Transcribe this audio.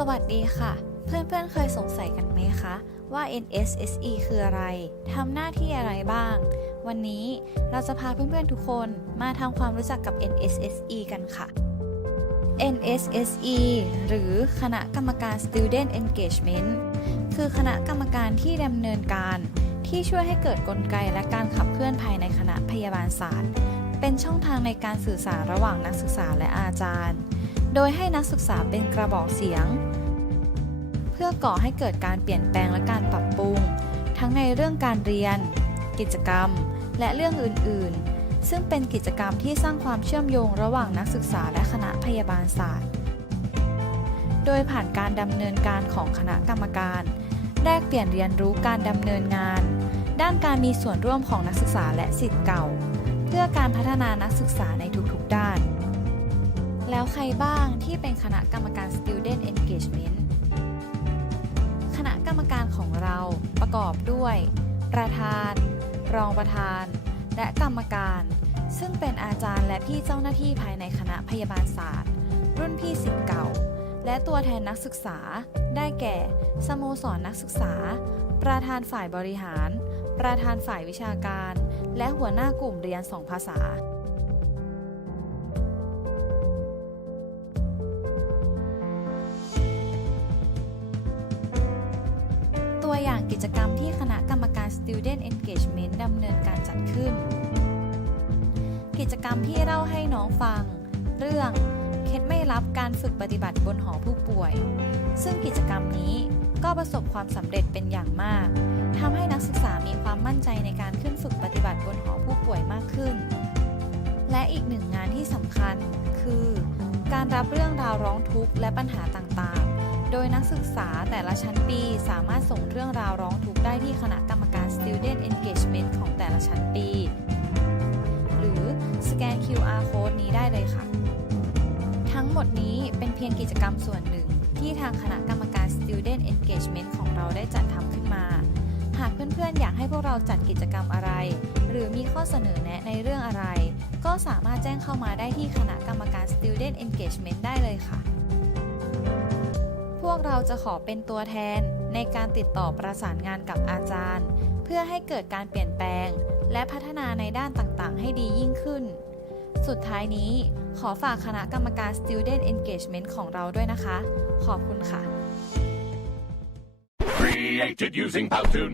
สวัสดีค่ะ เพื่อนๆเคยสงสัยกันไหมคะว่า NSSE คืออะไร ทำหน้าที่อะไรบ้าง วันนี้เราจะพาเพื่อนๆทุกคนมาทำความรู้จักกับ NSSE กันค่ะ NSSE หรือคณะกรรมการ Student Engagement คือคณะกรรมการที่ดำเนินการที่ช่วยให้เกิดกลไกและการขับเคลื่อนภายในคณะพยาบาลศาสตร์ เป็นช่องทางในการสื่อสารระหว่างนักศึกษาและอาจารย์ โดยให้นักศึกษาเป็นกระบอกเสียง เพื่อก่อให้เกิดการเปลี่ยนแปลงและการปรับปรุง ทั้งในเรื่องการเรียน กิจกรรม และเรื่องอื่น ๆ ซึ่งเป็นกิจกรรมที่สร้างความเชื่อมโยงระหว่างนักศึกษาและคณะพยาบาลศาสตร์ โดยผ่านการดำเนินการของคณะกรรมการแลกเปลี่ยนเรียนรู้การดำเนินงาน ด้านการมีส่วนร่วมของนักศึกษาและสิทธิ์เก่า เพื่อการพัฒนานักศึกษาในทุกๆด้าน ใครบ้างที่เป็นคณะกรรมการ Student Engagement คณะกรรมการของเราประกอบด้วย ประธาน รองประธาน และกรรมการ ซึ่งเป็นอาจารย์และพี่เจ้าหน้าที่ภายในคณะพยาบาลศาสตร์ รุ่นพี่สิทธิ์เก่า และตัวแทนนักศึกษา ได้แก่ สโมสรนักศึกษา ประธานฝ่ายบริหาร ประธานฝ่ายวิชาการ และหัวหน้ากลุ่มเรียนสองภาษา ตัวอย่างกิจกรรมที่คณะกรรมการ Student Engagement ดำเนินการจัดขึ้น กิจกรรมที่เล่าให้น้องฟัง เรื่องเคล็ดไม่รับการฝึกปฏิบัติบนหอผู้ป่วย ซึ่งกิจกรรมนี้ก็ประสบความสำเร็จเป็นอย่างมากทำให้นักศึกษามีความมั่นใจในการขึ้นฝึกปฏิบัติบนหอผู้ป่วยมากขึ้น และอีกหนึ่งงานที่สำคัญคือ การรับเรื่องราวร้องทุกข์และปัญหาต่างๆ โดยนักศึกษาแต่ละชั้นปีสามารถส่งเรื่องราวร้องทุกข์ได้ที่คณะกรรมการ Student Engagement ของแต่ละชั้นปี หรือสแกน QR code นี้ได้เลยค่ะ ทั้งหมดนี้เป็นเพียงกิจกรรมส่วนหนึ่ง ที่ทางคณะกรรมการ Student Engagement ของเราได้จัดทำขึ้นมา หากเพื่อนๆ อยากให้พวกเราจัดกิจกรรมอะไร หรือมีข้อเสนอแนะในเรื่องอะไร ก็สามารถแจ้งเข้ามาได้ที่คณะกรรมการ Student Engagement ได้เลยค่ะ วกเราจะขอเป็นตัวแทนในการติดต่อประสานงานกับอาจารย์ เพื่อให้เกิดการเปลี่ยนแปลง และพัฒนาในด้านต่างๆ ให้ดียิ่งขึ้น สุดท้ายนี้ขอฝากคณะกรรมการ Student Engagement ของเราด้วยนะคะ ขอบคุณค่ะ Created using Powtoon.